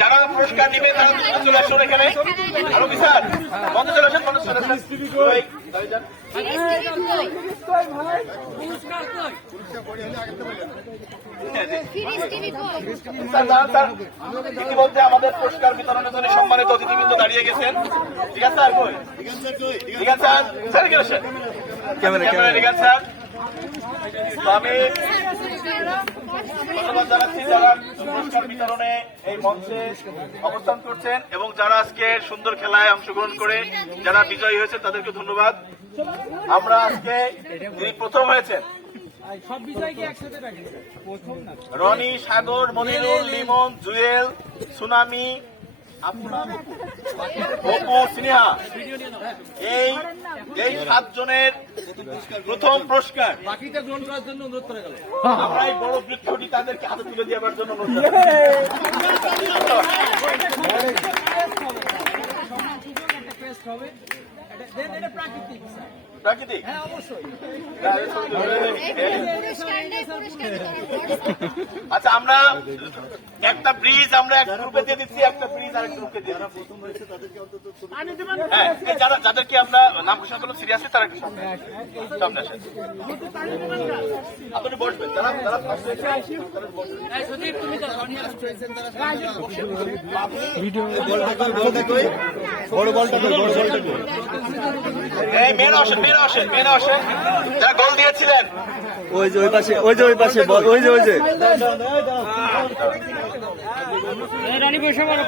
যারা পুরস্কার নেবে তারা চলে আসুন এখানে। আরো কি স্যার বন্ধ চলে আসেন, বন্ধ চলে আসেন। ইতিমধ্যে আমাদের পুরস্কার বিতরণের জন্য সম্মানিত অতিথিবৃন্দ দাঁড়িয়ে গেছেন। ঠিক আছে স্যার, কই ঠিক আছে স্যার, ঠিক আছে ক্যামেরা ঠিক আছে স্যার। আমি ধন্যবাদ জানাচ্ছি যারা পুরস্কার বিতরণে এই মঞ্চে অবস্থান করছেন এবং যারা আজকে সুন্দর খেলায় অংশগ্রহণ করে যারা বিজয়ী হয়েছে তাদেরকে ধন্যবাদ। আমরা আজকে যিনি প্রথম হয়েছেন রনি, সাগর, মনিরুল, লিমন, জুয়েল, সুনামি, অপু, স্নেহা, এই 7 জনের প্রথম পুরস্কার গ্রহণ করার জন্য অনুরোধ করা গেল। আমরা এই বড় বৃক্ষটি তাদেরকে হাতে তুলে দেওয়ার জন্য অনুরোধ প্রাকৃতিক। আচ্ছা, আমরা একটা ব্রিজ আমরা এক গ্রুপে দিয়ে দিচ্ছি, একটা ব্রিজ আরেক গ্রুপে দিয়ে দিচ্ছি। হ্যাঁ, যাদেরকে আমরা নাম ঘোষণা করলাম সিরিয়াসলি তারা একটু সামনে আসেন। আপনি বসবেন, মেয়েরা আসেন যারা গোল দিয়েছিলেন। ওই যে ওই পাশে, ওই যে ওই পাশে, ওই যে ওই যে রানী পয়সা বলো।